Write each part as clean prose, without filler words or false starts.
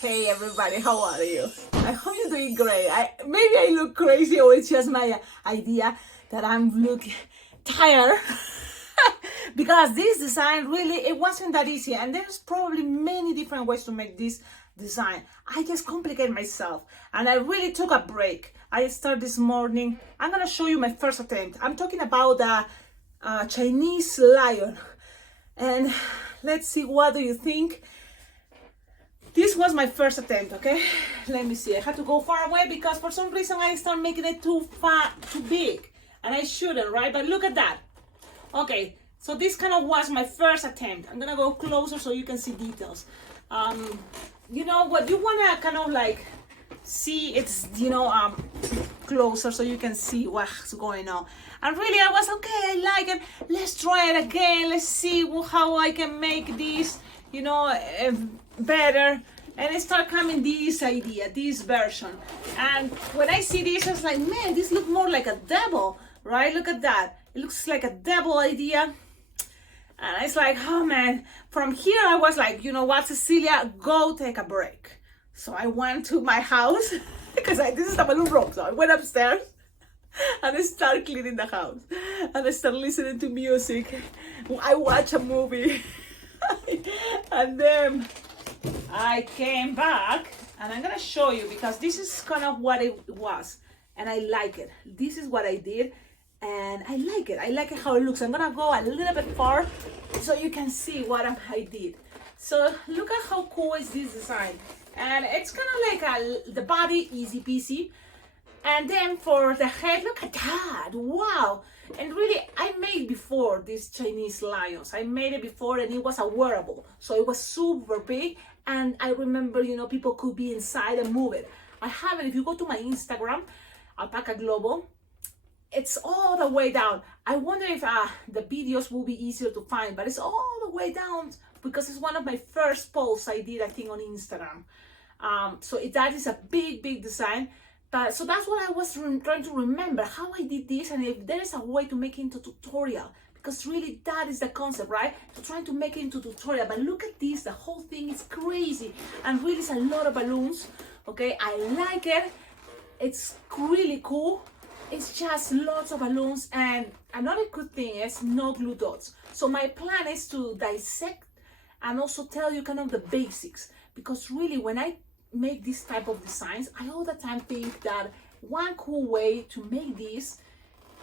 Hey everybody, how are you? I hope you're doing great. Maybe I look crazy or it's just my idea that I'm looking tired because this design really, it wasn't that easy, and there's probably many different ways to make this design. I just complicate myself and I really took a break. I started this morning. I'm gonna show you my first attempt. I'm talking about the Chinese lion, and let's see, what do you think? This was my first attempt, okay? Let me see. I had to go far away because for some reason I started making it too big. And I shouldn't, right? But look at that. Okay, so this kind of was my first attempt. I'm gonna go closer so you can see details. You know what, you wanna kind of like see it's, closer so you can see what's going on. And really I was, okay, I like it. Let's try it again. Let's see how I can make this, better. And it started coming this idea, this version. And when I see this, I was like, man, this looks more like a devil, right? Look at that. It looks like a devil idea. And it's like, oh man, from here I was like, you know what, Cecilia, go take a break. So I went to my house because this is the balloon room. So I went upstairs and I started cleaning the house. And I started listening to music. I watched a movie. And then I came back and I'm gonna show you because this is kind of what it was and I like it. This is what I did and I like it. I like it how it looks. I'm gonna go a little bit far so you can see what I did. So look at how cool is this design. And it's kind of like the body, easy peasy. And then for the head, look at that, wow. And really, I made before these Chinese lions. I made it before and it was a wearable. So it was super big. And I remember, people could be inside and move it. I have it, if you go to my Instagram, Alpaca Global, it's all the way down. I wonder if the videos will be easier to find, but it's all the way down because it's one of my first posts I did, I think, on Instagram. So that is a big, big design. But so that's what I was trying to remember, how I did this, and if there is a way to make it into tutorial, because really that is the concept, right? So trying to make it into tutorial. But look at this, the whole thing is crazy, and really it's a lot of balloons. Okay, I like it. It's really cool. It's just lots of balloons, and another good thing is no glue dots. So my plan is to dissect and also tell you kind of the basics, because really when I make this type of designs, I all the time think that one cool way to make this,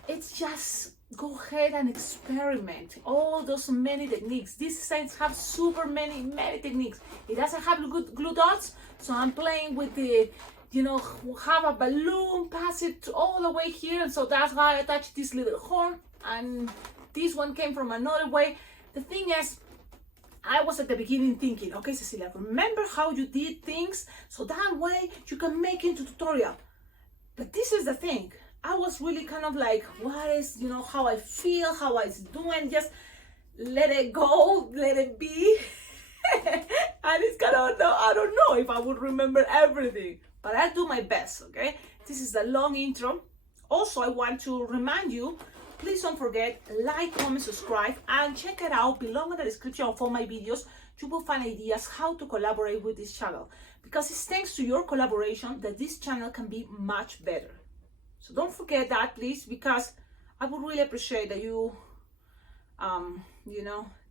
it's just go ahead and experiment all those many techniques. These designs have super many techniques. It doesn't have glue dots, so I'm playing with the have a balloon, pass it all the way here, and so that's how I attach this little horn. And this one came from another way. The thing is, I was at the beginning thinking, okay, Cecilia, remember how you did things? So that way you can make it into tutorial. But this is the thing. I was really kind of like, what is, how I feel, how I doing, just let it go, let it be. And it's kind of, I don't know if I would remember everything, but I'll do my best, okay? This is a long intro. Also, I want to remind you, please don't forget, like, comment, subscribe, and check it out below in the description of all my videos. You will find ideas how to collaborate with this channel, because it's thanks to your collaboration that this channel can be much better. So don't forget that, please, because I would really appreciate that you,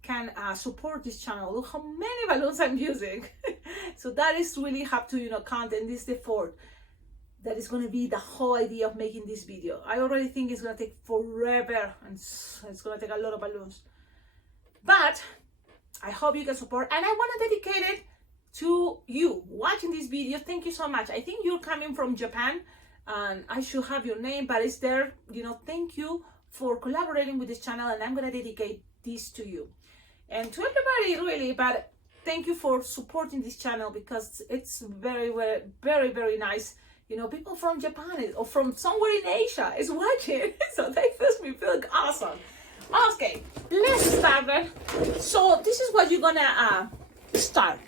can support this channel. Look how many balloons I'm using. So that is really have to, count, and this is the fourth. That is going to be the whole idea of making this video. I already think it's going to take forever and it's going to take a lot of balloons. But I hope you can support, and I want to dedicate it to you watching this video. Thank you so much. I think you're coming from Japan and I should have your name, but it's there. Thank you for collaborating with this channel, and I'm going to dedicate this to you and to everybody really. But thank you for supporting this channel because it's very, very, very, very nice. People from Japan or from somewhere in Asia is watching, so that makes me feel awesome. Okay, let's start then. So this is what you're gonna start.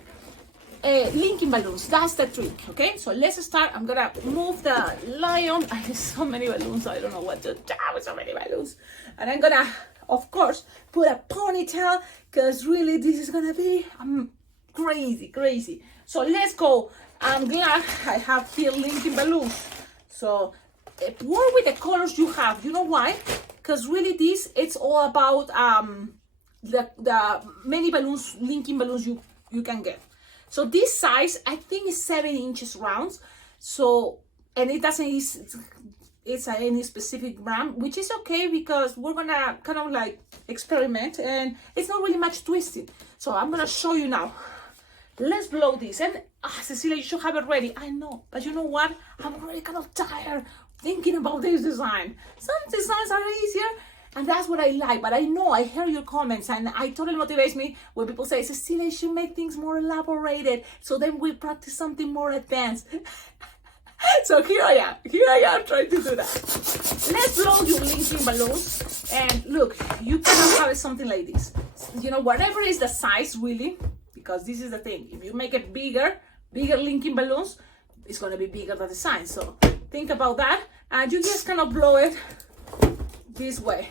Linking balloons, that's the trick, okay? So let's start. I'm gonna move the lion. I have so many balloons, I don't know what to do with so many balloons. And I'm gonna, of course, put a ponytail, because really this is gonna be crazy, crazy. So let's go. I'm glad I have here linking balloons. So work with the colors you have. You know why? Because really this, it's all about the many balloons, linking balloons you can get. So this size, I think, is 7 inches rounds. So, and it doesn't, it's any specific brand, which is okay because we're gonna kind of like experiment and it's not really much twisting. So I'm gonna show you now. Let's blow this. And Cecilia, you should have it ready. I know, but you know what? I'm already kind of tired thinking about this design. Some designs are easier, and that's what I like. But I know, I hear your comments, and I totally motivates me when people say, Cecilia, you should make things more elaborated, so then we practice something more advanced. So here I am trying to do that. Let's blow your linking balloons. And look, you can have something like this. You know, whatever is the size, really, because this is the thing. If you make it bigger linking balloons, it's going to be bigger than the size. So think about that. And you just kind of blow it this way.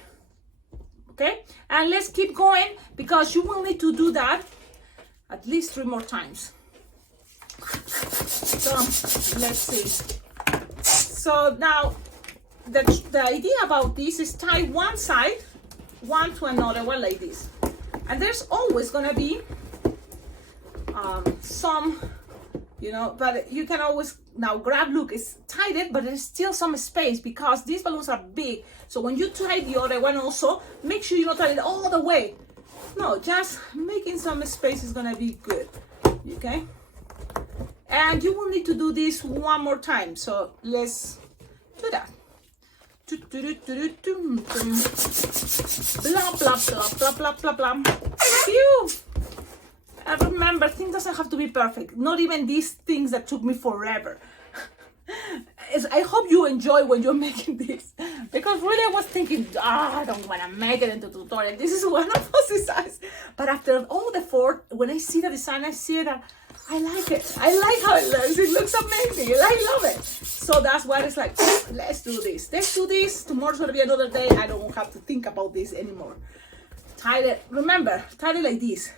Okay? And let's keep going because you will need to do that at least 3 more times. So let's see. So now the idea about this is tie one side, one to another one like this. And there's always going to be some, you know, but you can always now grab, look, it's tied it, but there's still some space because these balloons are big. So when you tie the other one also, make sure you don't tie it all the way. No, just making some space is gonna be good, okay? And you will need to do this one more time. So let's do that. Blah, blah, blah, blah, blah, blah, blah. Phew. And remember, things doesn't have to be perfect. Not even these things that took me forever. I hope you enjoy when you're making this. Because really I was thinking, I don't want to make it into tutorial. This is one of those designs. But after all the 4, when I see the design, I see that I like it. I like how it looks. It looks amazing. I love it. So that's why it's like, let's do this. Let's do this. Tomorrow's going to be another day. I don't have to think about this anymore. Tie it. Remember, tie it like this.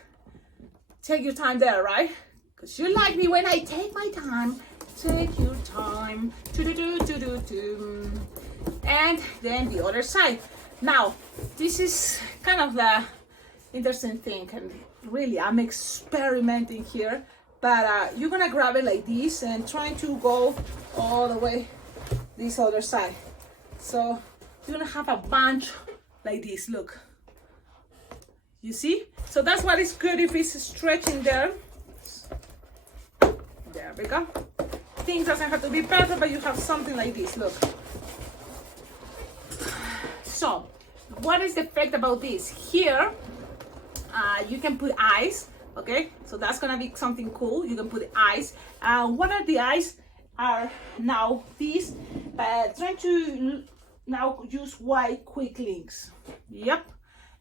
Take your time there, right? Because you like me when I take my time. Take your time. And then the other side. Now, this is kind of the interesting thing. And really, I'm experimenting here. But you're going to grab it like this and trying to go all the way this other side. So you're going to have a bunch like this. Look. You see? So that's what is good if it's stretching there. There we go. Things doesn't have to be perfect, but you have something like this. Look. So, what is the effect about this? Here, you can put eyes. Okay, so that's gonna be something cool. You can put eyes. What are the eyes? Are now these. Trying to now use white quick links. Yep.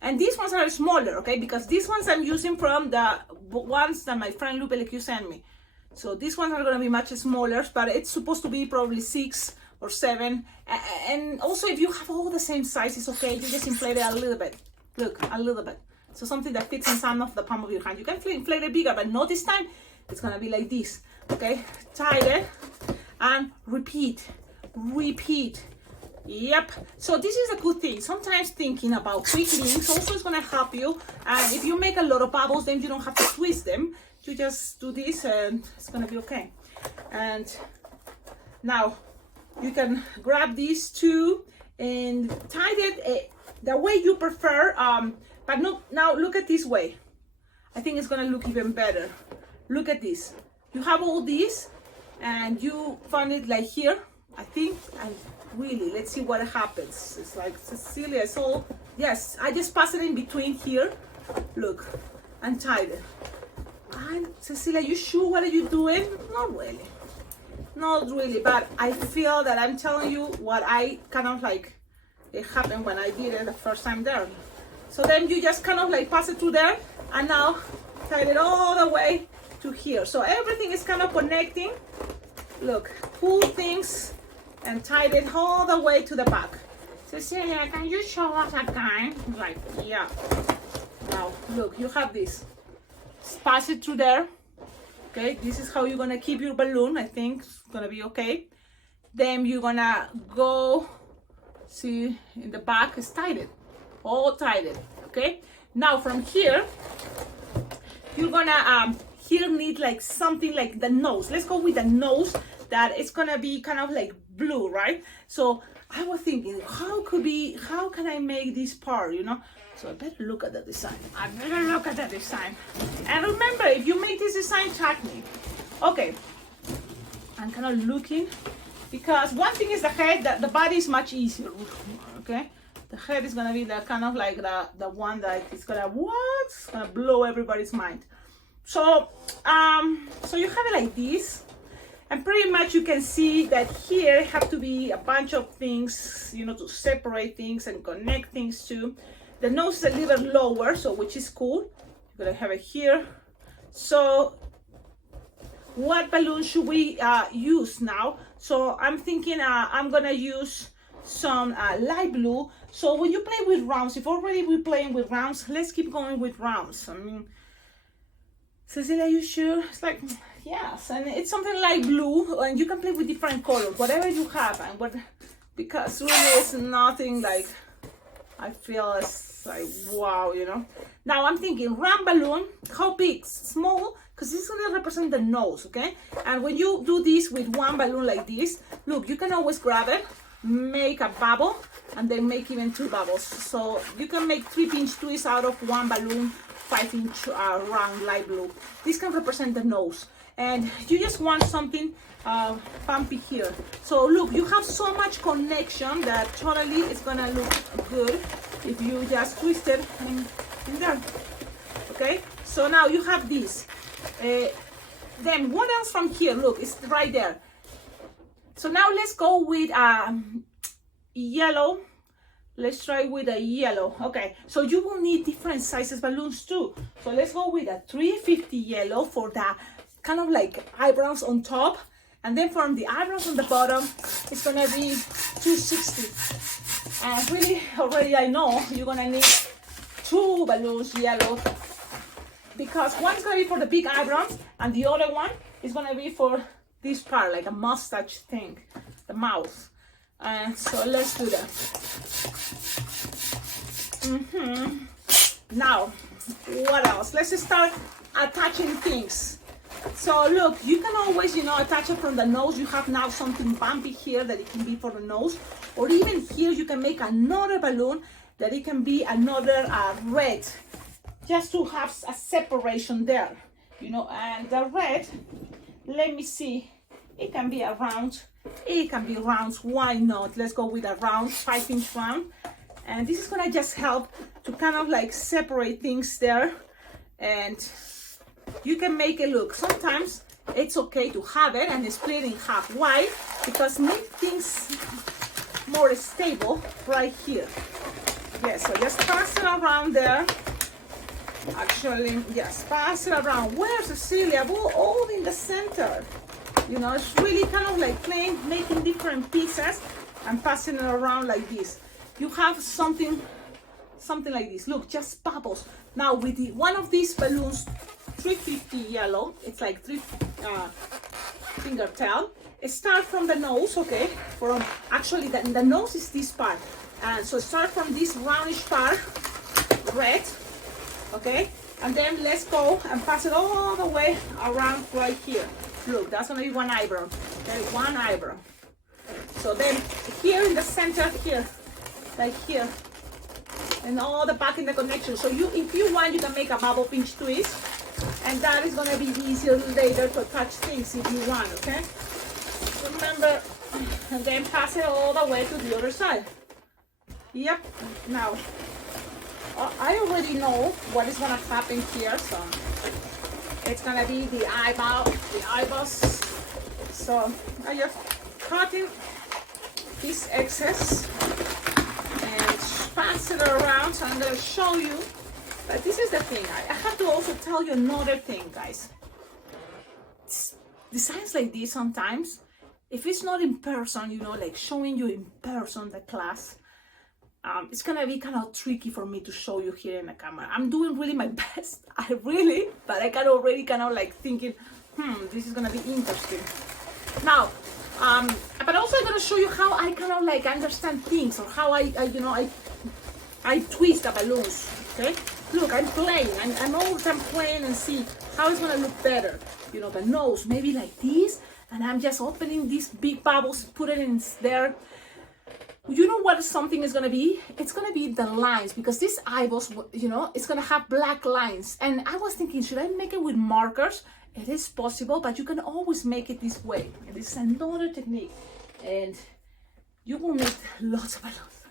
And these ones are smaller, okay? Because these ones I'm using from the ones that my friend Lupe sent me. So these ones are gonna be much smaller, but it's supposed to be probably 6 or 7. And also if you have all the same size, it's okay. You just inflate it a little bit. Look, a little bit. So something that fits inside of the palm of your hand. You can inflate it bigger, but not this time. It's gonna be like this, okay? Tie it and repeat. Yep. So this is a good thing. Sometimes thinking about quick links also is gonna help you. And if you make a lot of bubbles, then you don't have to twist them. You just do this and it's gonna be okay. And now you can grab these two and tie it the way you prefer. But no, now look at this way. I think it's gonna look even better. Look at this. You have all these and you find it like here, I think. And really, let's see what happens. It's like, Cecilia, it's all, yes, I just pass it in between here. Look, and tied it. And Cecilia, you sure what are you doing? Not really. Not really, but I feel that I'm telling you what I kind of like, it happened when I did it the first time there. So then you just kind of like pass it through there and now tie it all the way to here. So everything is kind of connecting. Look, pull things and tie it all the way to the back. Cecilia, can you show us again? Like, yeah. Now, look, you have this. pass it through there. Okay, this is how you're gonna keep your balloon. I think it's gonna be okay. Then you're gonna go, see in the back, it's tied, all tied. Okay, now from here, you're gonna here need like something like the nose. Let's go with the nose that it's gonna be kind of like blue, right? So I was thinking, how can I make this part, you know? So I better look at the design. And remember, if you make this design, tag me. Okay, I'm kind of looking, because one thing is the head, that the body is much easier, okay? The head is gonna be the kind of like the one that is gonna, it's gonna blow everybody's mind. So, so you have it like this. And pretty much you can see that here have to be a bunch of things, you know, to separate things and connect things to. The nose is a little lower, so which is cool. You're gonna have it here. So what balloon should we use now? So I'm thinking I'm gonna use some light blue. So when you play with rounds, if already we're playing with rounds, let's keep going with rounds. I mean, Cecilia, you sure? It's like, yes, and it's something like blue, and you can play with different colors, whatever you have, and what, because really it's nothing like, I feel it's like, wow, you know. Now I'm thinking round balloon, how big? Small, because this is going to represent the nose, okay? And when you do this with one balloon like this, look, you can always grab it, make a bubble, and then make even 2 bubbles. So you can make 3-pinch twists out of one balloon, 5-inch round light blue. This can represent the nose, and you just want something bumpy here. So look, you have so much connection that totally it's gonna look good if you just twist it in there. Okay, so now you have this. Then what else from here? Look, it's right there. So now let's go with yellow. Let's try with a yellow. Okay, so you will need different sizes balloons too. So let's go with a 350 yellow for the kind of like eyebrows on top. And then from the eyebrows on the bottom, it's gonna be 260. And really, already I know you're gonna need 2 balloons yellow, because one's gonna be for the big eyebrows and the other one is gonna be for this part, like a mustache thing, the mouth. And so let's do that. Now, what else? Let's start attaching things. So look, you can always, you know, attach it from the nose. You have now something bumpy here that it can be for the nose, or even here you can make another balloon that it can be another red, just to have a separation there, you know. And the red, let me see, it can be a round, it can be rounds, why not? Let's go with a round, 5-inch round. And this is gonna just help to kind of like separate things there, and you can make it look, sometimes it's okay to have it and split in half. Why? Because make things more stable right here. Yes, so just pass it around there. Actually, yes, pass it around. Where's Cecilia? Well, all in the center. You know, it's really kind of like playing, making different pieces and passing it around like this. You have something like this. Look, just bubbles. Now with one of these balloons, 350 yellow, it's like 3 finger tail. Start from the nose, okay? From actually the nose is this part, and so start from this roundish part, red, okay? And then let's go and pass it all the way around right here. Look, that's gonna be one eyebrow. Okay, one eyebrow. So then here in the center, here, like here, and all the back in the connection. So you, if you want, you can make a bubble pinch twist, and that is gonna be easier later to attach things if you want, okay? Remember, and then pass it all the way to the other side. Yep. Now, I already know what is gonna happen here, so it's gonna be the eyeballs. So I just cutting this excess and pass it around. So I'm gonna show you. But this is the thing. I have to also tell you another thing, guys. Designs like this sometimes, if it's not in person, you know, like showing you in person the class, It's gonna be kind of tricky for me to show you here in the camera. I'm doing really my best, but I can already kind of like thinking, this is gonna be interesting. Now, but also I'm gonna show you how I kind of like understand things, or how I twist the balloons, okay? Look, I'm playing, I'm always playing and see how it's gonna look better. You know, the nose, maybe like this, and I'm just opening these big bubbles, put it in there. You know what something is gonna be? It's gonna be the lines, because these eyeballs, you know, it's gonna have black lines. And I was thinking, should I make it with markers? It is possible, but you can always make it this way. And this is another technique. And you will make lots of balloons.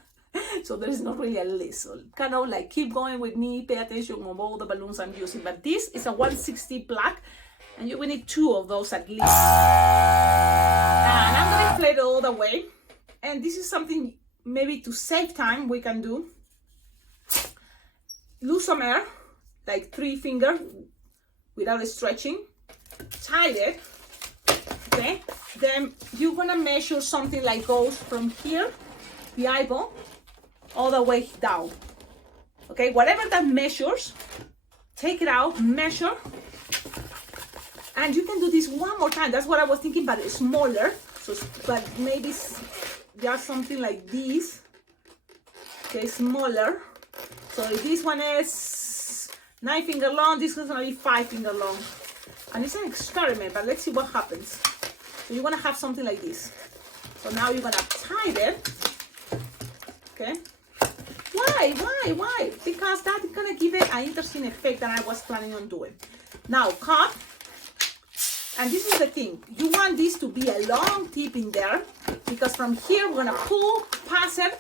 So there is not really a list. So kind of like keep going with me, pay attention on all the balloons I'm using. But this is a 160 black, and you will need 2 of those at least. And I'm gonna inflate it all the way. And this is something maybe to save time we can do. Lose some air, like 3 fingers without stretching. Tie it, okay? Then you're gonna measure something like goes from here, the eyeball, all the way down. Okay, whatever that measures, take it out, measure. And you can do this one more time. That's what I was thinking, but it's smaller. So, but maybe just something like this, okay, smaller. So if this one is 9 finger long, this one's gonna be 5 finger long. And it's an experiment, but let's see what happens. So you wanna have something like this. So now you're gonna tie it, okay? Why? Because that's gonna give it an interesting effect that I was planning on doing. Now cut. And this is the thing, you want this to be a long tip in there, because from here we're gonna pull, pass it,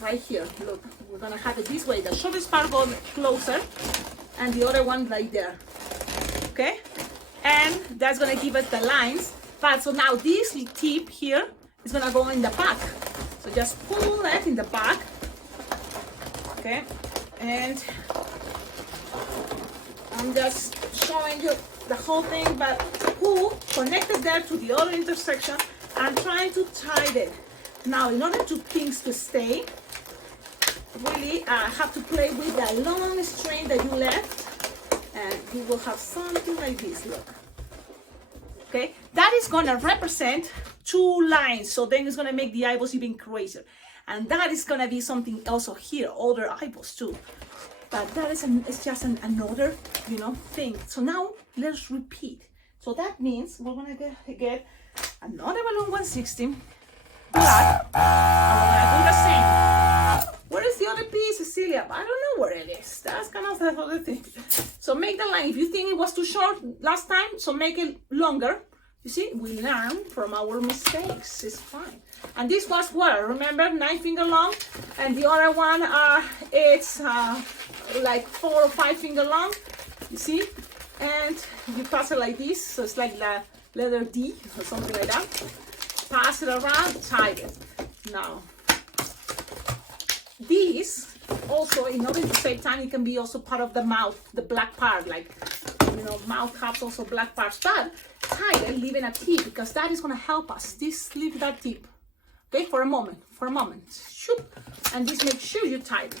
right here, look, we're gonna have it this way, the shortest part goes closer, and the other one right there, okay? And that's gonna give us the lines, but so now this tip here is gonna go in the back, so just pull it in the back, okay? And I'm just showing you the whole thing, but pull, connected there to the other intersection, and trying to tie it. Now, in order to things to stay, really have to play with the long string that you left, and you will have something like this, look. Okay, that is gonna represent 2 lines, so then it's gonna make the eyeballs even crazier. And that is gonna be something also here, other eyeballs too. But that is it's just another, you know, thing. So now let's repeat. So that means we're gonna get another balloon 160 black, and we're gonna do the same. Where is the other piece, Cecilia? I don't know where it is. That's kind of the other thing. So make the line. If you think it was too short last time, so make it longer. You see, we learn from our mistakes. It's fine. And this was what? Remember, 9 finger long, and the other one it's like 4 or 5 finger long. You see, and you pass it like this, so it's like the letter D or something like that. Pass it around, tie it. Now, this also, in order to save time, it can be also part of the mouth, the black part, like, you know, mouth has also black parts, but tie it, leaving a tip, because that is going to help us. This, leave that tip, okay, for a moment, shoot, and this makes sure you tie it.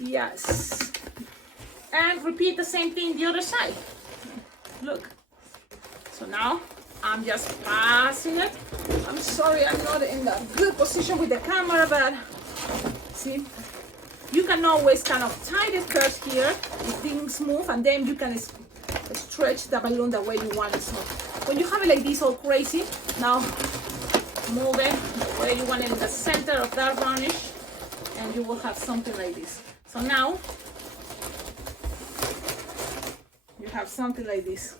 Yes, and repeat the same thing the other side. Look, so now I'm just passing it. I'm sorry I'm not in a good position with the camera, but see, you can always kind of tie it first here if things move, and then you can stretch the balloon the way you want it. So when you have it like this all crazy, now move it the way you want it in the center of that varnish, and you will have something like this. So now you have something like this.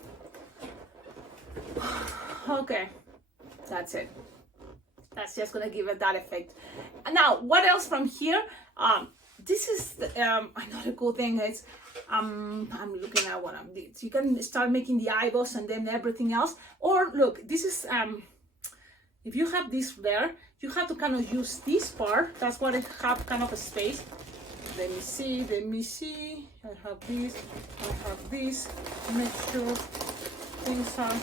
Okay, that's it. That's just gonna give it that effect. And now, what else from here? This is another cool thing is I'm looking at what I'm doing. So you can start making the eyeballs and then everything else. Or look, this is if you have this there, you have to kind of use this part. That's what it have kind of a space. Let me see. I have this. Make sure things are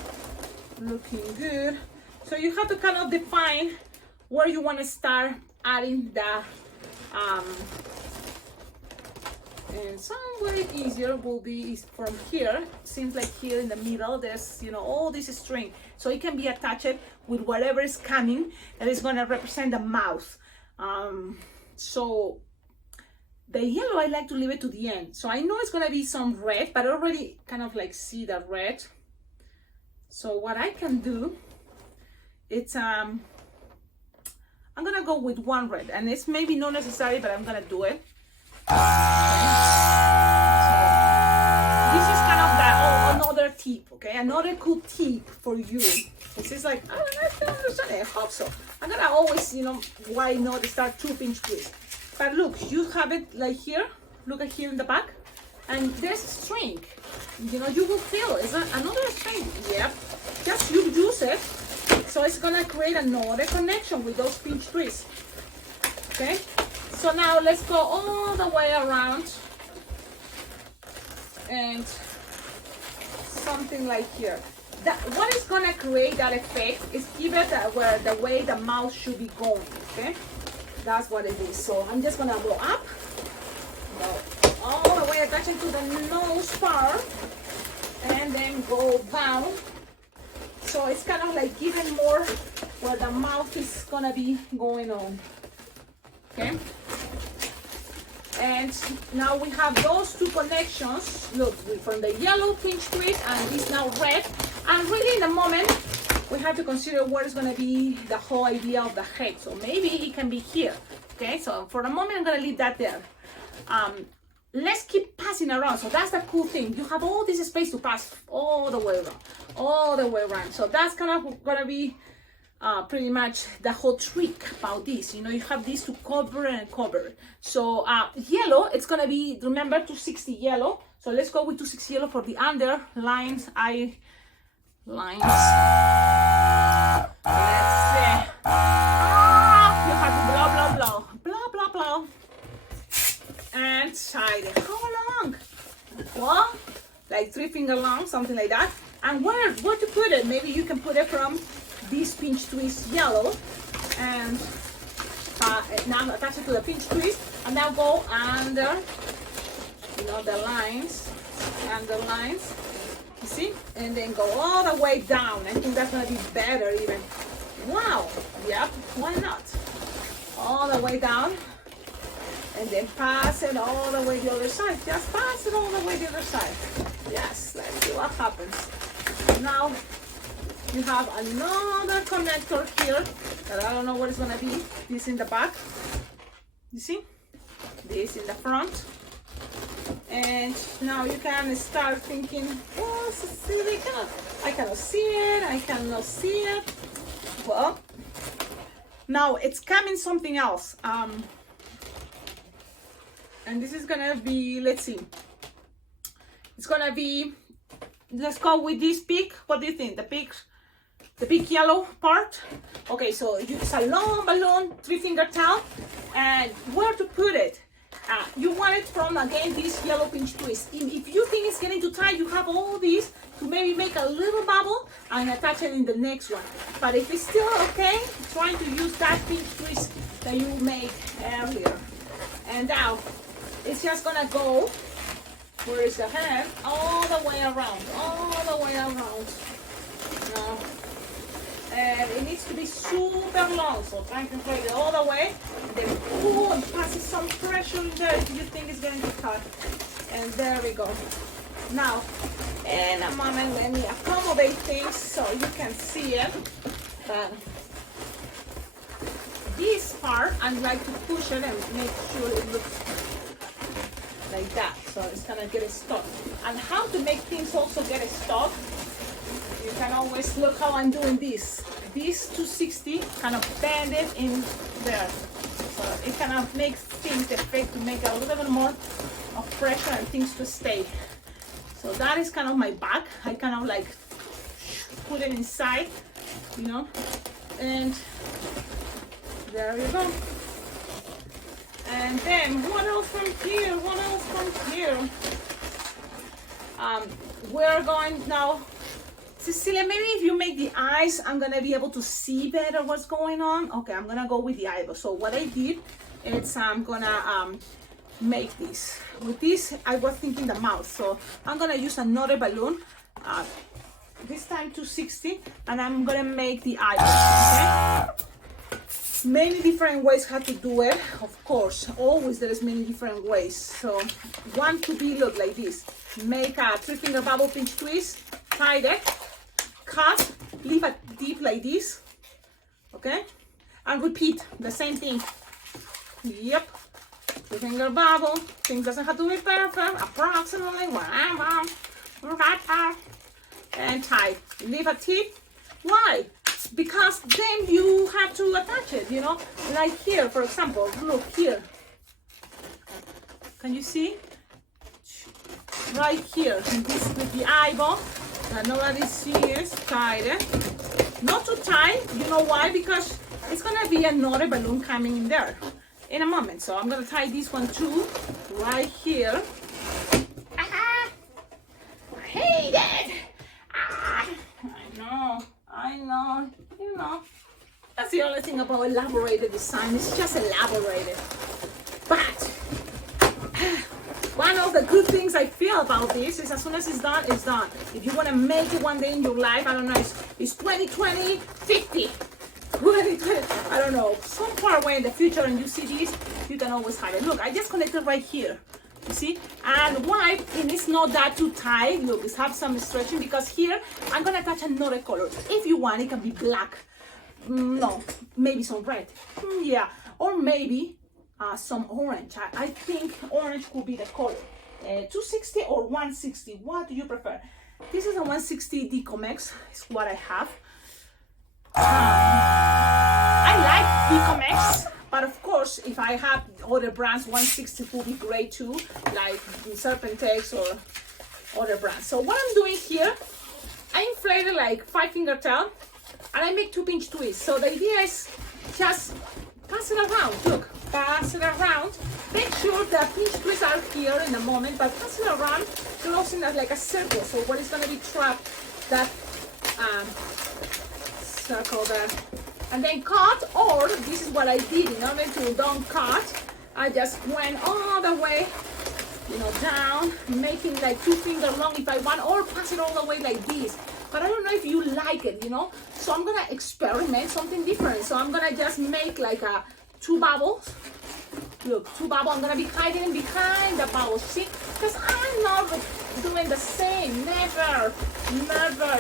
looking good. So you have to kind of define where you want to start adding the and somewhere easier will be from here. Seems like here in the middle there's, you know, all this string, so it can be attached with whatever is coming that is going to represent the mouth. So the yellow, I like to leave it to the end. So I know it's going to be some red, but I already kind of like see the red. So what I can do, it's I'm gonna go with one red, and it's maybe not necessary, but I'm gonna do it. So this is kind of that another tip, okay? Another cool tip for you. This is like, I don't know if you understand it, I hope so. I'm gonna always, you know, why not start 2-pinch twist. But look, you have it like here. Look at here in the back, and there's string. You know, you will feel it's another string. Yep, just you use it. So it's gonna create another connection with those pinch twists. Okay, so now let's go all the way around and something like here. What is gonna create that effect is give it where the way the mouth should be going. Okay, that's what it is. So I'm just gonna go up, go all the way attaching to the nose part, and then go down. So it's kind of like giving more where the mouth is gonna be going on. Okay. And now we have those two connections. Look, from the yellow pinch twist and this now red. And really in the moment, we have to consider what is gonna be the whole idea of the head. So maybe it can be here. Okay, so for the moment, I'm gonna leave that there. Let's keep passing around. So that's the cool thing. You have all this space to pass all the way around, all the way around. So that's kind of gonna be pretty much the whole trick about this. You know, you have this to cover and cover. So yellow, it's gonna be, remember, 260 yellow. So let's go with 260 yellow for the underlines, eye lines. Let's see. You have to blow, blow, blow, blow, blow, blow. And side it. How long? Well, like 3 finger long, something like that. And where to put it? Maybe you can put it from this pinch twist yellow, and now attach it to the pinch twist, and now go under, you know, the lines, underlines. You see, and then go all the way down. I think that's gonna be better even. Wow. Yep. Why not? All the way down. And then pass it all the way the other side. Just pass it all the way the other side. Yes, let's see what happens. Now you have another connector here that I don't know what it's gonna be. This in the back. You see? This in the front. And now you can start thinking, oh, Cecilia, I cannot see it. I cannot see it. Well, now it's coming something else. And this is gonna be, let's see, it's gonna be, let's go with this pig. What do you think? The big yellow part. Okay, so use a long balloon, 3 finger tail, and where to put it? You want it from, again, this yellow pinch twist. If you think it's getting too tight, you have all these to maybe make a little bubble and attach it in the next one. But if it's still okay, try to use that pinch twist that you made earlier. And now it's just gonna go, where is the head, all the way around, Now, and it needs to be super long, so try to play it all the way, and then pull and pass some pressure in there if you think it's going to cut. And there we go. Now, in a moment, let me accommodate things so you can see it. This part, I like to push it and make sure it looks like that, so it's gonna get stuck. And how to make things also get stuck, you can always look how I'm doing this 260, kind of bend it in there, so it kind of makes things effect to make a little bit more of pressure and things to stay. So that is kind of my back. I kind of like put it inside, you know, and there you go. And then what else from here? We're going now Cecilia, maybe if you make the eyes, I'm gonna be able to see better what's going on. Okay, I'm gonna go with the eyeball. So what I did is I'm gonna make this. With this, I was thinking the mouth. So I'm gonna use another balloon, this time 260, and I'm gonna make the eyeball, okay? Many different ways how to do it, of course. Always there is many different ways. So one could be, look, like this. Make a 3-finger bubble pinch twist, tie it, cut, leave a dip like this, okay? And repeat the same thing. Yep. 3-finger bubble. Things doesn't have to be perfect. Approximately, whatever. And tie. Leave a tip. Why? Because then you have to attach it, you know, like here, for example. Look here. Can you see? Right here, and this with the eyeball. That nobody sees. Tied it. Not too tight. You know why? Because it's gonna be another balloon coming in there in a moment. So I'm gonna tie this one too, right here. Ah, I hate it. Ah, I know, you know. That's the only thing about elaborated design. It's just elaborated. But one of the good things I feel about this is as soon as it's done, it's done. If you want to make it one day in your life, I don't know, it's 2020, 50. 2020, I don't know, so far away in the future and you see this, you can always have it. Look, I just connected right here. You see? And why? And it's not that too tight. Look, it's have some stretching because here I'm gonna attach another color. If you want, it can be black. No, maybe some red. Yeah, or maybe some orange. I think orange could be the color. 260 or 160. What do you prefer? This is a 160 Decomex. It's what I have. I like Decomex. But of course, if I have other brands, 160 would be great too, like Serpentex or other brands. So what I'm doing here, I inflated like 5-finger tail, and I make 2 pinch twists. So the idea is just pass it around. Look, pass it around. Make sure the pinch twists are here in a moment, but pass it around, closing it like a circle. So what is going to be trapped, that circle there. And then cut, or this is what I did in order to don't cut. I just went all the way, you know, down, making like 2-finger long if I want, or pass it all the way like this. But I don't know if you like it, you know. So I'm gonna experiment something different. So I'm gonna just make like 2 bubbles. Look, 2 bubbles. I'm gonna be hiding behind the bubbles. See, because I'm not doing the same. Never,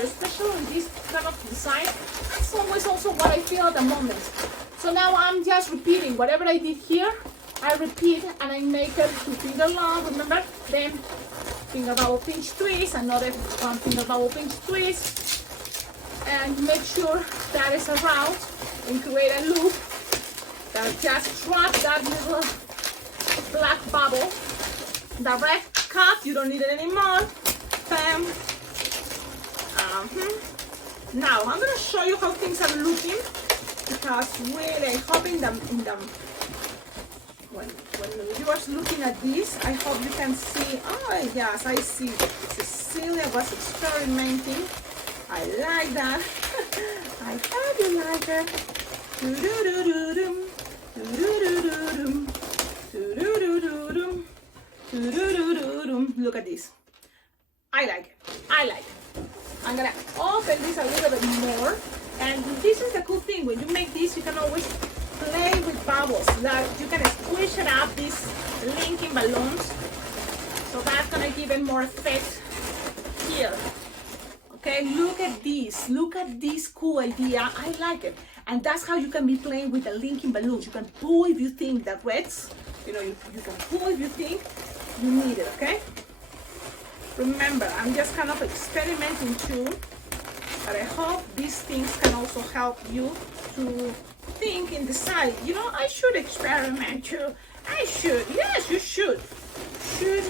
especially in this kind of design. That's always also what I feel at the moment. So now I'm just repeating whatever I did here. I repeat and I make it 2-finger long. Remember? Then finger bubble pinch twist, another 1-finger bubble pinch twist, and make sure that is around and create a loop that just trap that little black bubble. The red cut, you don't need it anymore. Bam. Now I'm gonna show you how things are looking, because really I hope when you are looking at this, I hope you can see. Oh yes, I see. Cecilia was experimenting. I like that. I hope you like it. Look at this. I like it. I like it. I'm gonna open this a little bit more. And this is the cool thing. When you make this, you can always play with bubbles. Like you can squish it up, these linking balloons. So that's gonna give it more effect here. Okay, look at this. Look at this cool idea. I like it. And that's how you can be playing with the linking balloons. You can pull if you think the reds, you know, you can pull if you think you need it, okay? Remember, I'm just kind of experimenting too, but I hope these things can also help you to think and decide, you know, I should experiment too. I should. Yes, you should. Should.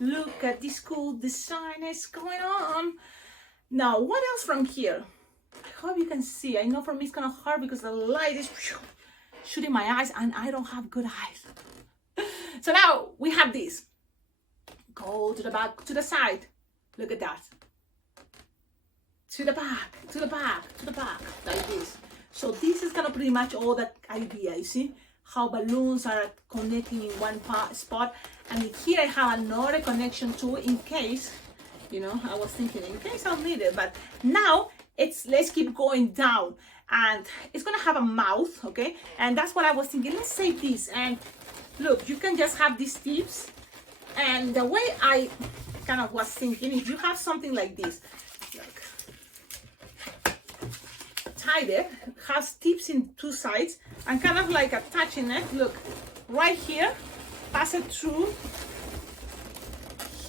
Look at this cool design is going on. Now, what else from here? I hope you can see. I know for me it's kind of hard because the light is shooting my eyes and I don't have good eyes. So now we have this. Go to the back, to the side. Look at that. To the back, to the back, to the back, like this. So this is kind of pretty much all that idea. You see how balloons are connecting in one spot, and here I have another connection too, in case, you know, I was thinking in case I'll need it. But now let's keep going down, and it's gonna have a mouth, okay? And that's what I was thinking. Let's save this, and look, you can just have these tips. And the way I kind of was thinking, if you have something like this, like tied it, has tips in two sides, and kind of like attaching it, look, right here, pass it through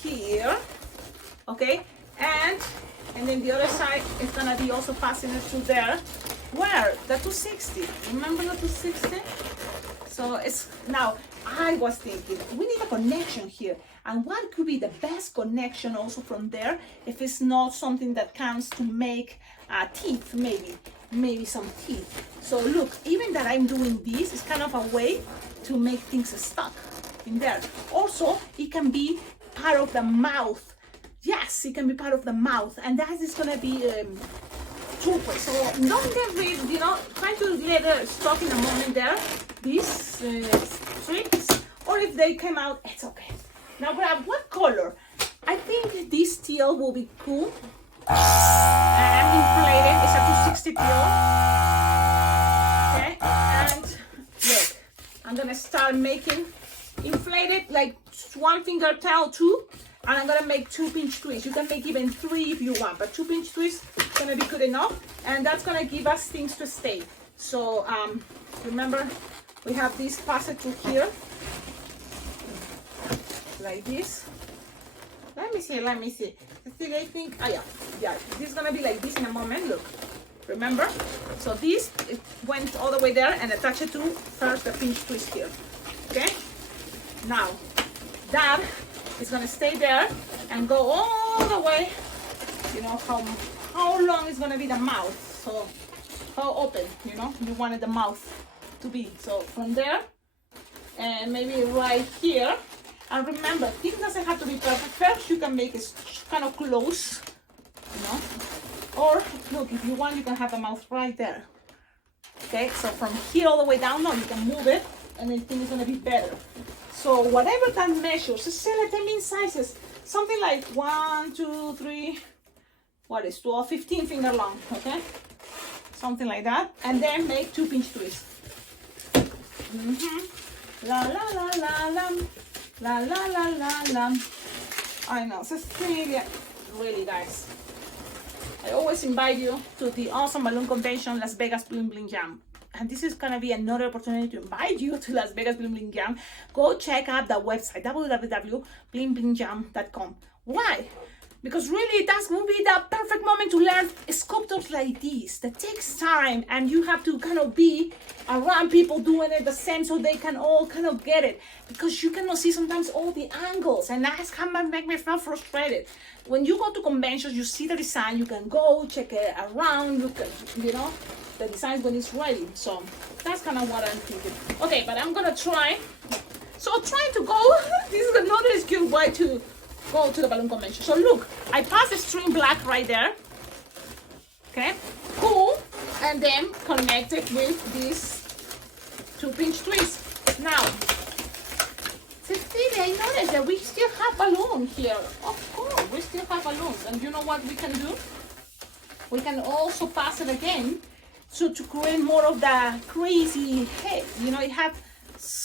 here, okay, and then the other side is gonna be also passing it through there. Where? The 260, remember the 260? So it's, now I was thinking, we need a connection here, and what could be the best connection also from there, if it's not something that counts to make teeth, maybe some teeth. So look, even that I'm doing this is kind of a way to make things stuck in there. Also, it can be part of the mouth. Yes, it can be part of the mouth, and that is gonna be super. So don't get rid, you know, try to let it stuck in a moment there, these strips, or if they came out, it's okay. Now grab what color? I think this teal will be cool. And inflated, it's a 260 teal. Okay, and look, I'm gonna start making inflated, like one finger tail, two, and I'm gonna make 2 pinch twists. You can make even 3 if you want, but 2 pinch twists is gonna be good enough, and that's gonna give us things to stay. So remember, we have this passage through here, like this. Let me see. Still, I think, yeah, this is gonna be like this in a moment. Look, remember? So this, it went all the way there and attach it to first the pinch twist here. Okay. Now that is gonna stay there and go all the way. You know how long is gonna be the mouth? So how open, you know, you wanted the mouth to be. So from there and maybe right here. And remember, things doesn't have to be perfect. First, you can make it kind of close, you know. Or look, if you want, you can have the mouth right there. Okay, so from here all the way down, now you can move it, and then things is gonna be better. So whatever that measures, Cecilia, they mean sizes, something like 1, 2, 3, what is 12, 15 finger long, okay, something like that, and then make 2 pinch twists. La la la la la. La la la la la. I know, Cecilia. Really, guys, I always invite you to the awesome balloon convention, Las Vegas Bling Bling Jam. And this is gonna be another opportunity to invite you to Las Vegas Bling Bling Jam. Go check out the website, www.blingblingjam.com. Why? Because really, that will be the perfect moment to learn sculptures like this. That takes time, and you have to kind of be around people doing it the same so they can all kind of get it. Because you cannot see sometimes all the angles, and that's kind of make me feel frustrated. When you go to conventions, you see the design, you can go check it around, look at, you know, the design when it's ready. So that's kind of what I'm thinking. Okay, but I'm gonna try. So trying to go, this is another excuse why to go to the balloon convention. So look, I passed the string black right there. Okay, cool. And then connect it with this 2 pinch twist. Now, Cecilia, I noticed that we still have balloon here. Of course, we still have balloons. And you know what we can do? We can also pass it again, so to create more of the crazy head. You know, it has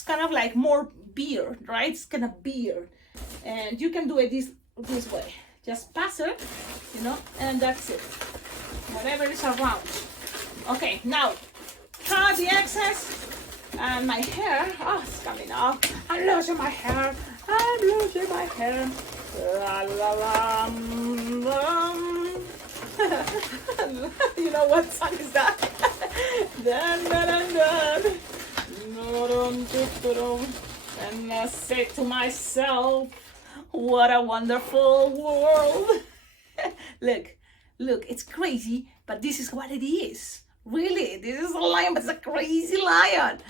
kind of like more beard, right? It's kind of beard. And you can do it this way. Just pass it, you know, and that's it. Whatever is around. Okay, now cut the excess. And my hair, oh, it's coming off. I'm losing my hair. I'm losing my hair. La la la. You know what song is that? Dun, dun, dun, dun. And I say to myself, what a wonderful world. Look, it's crazy, but this is what it is. Really, this is a lion, but it's a crazy lion.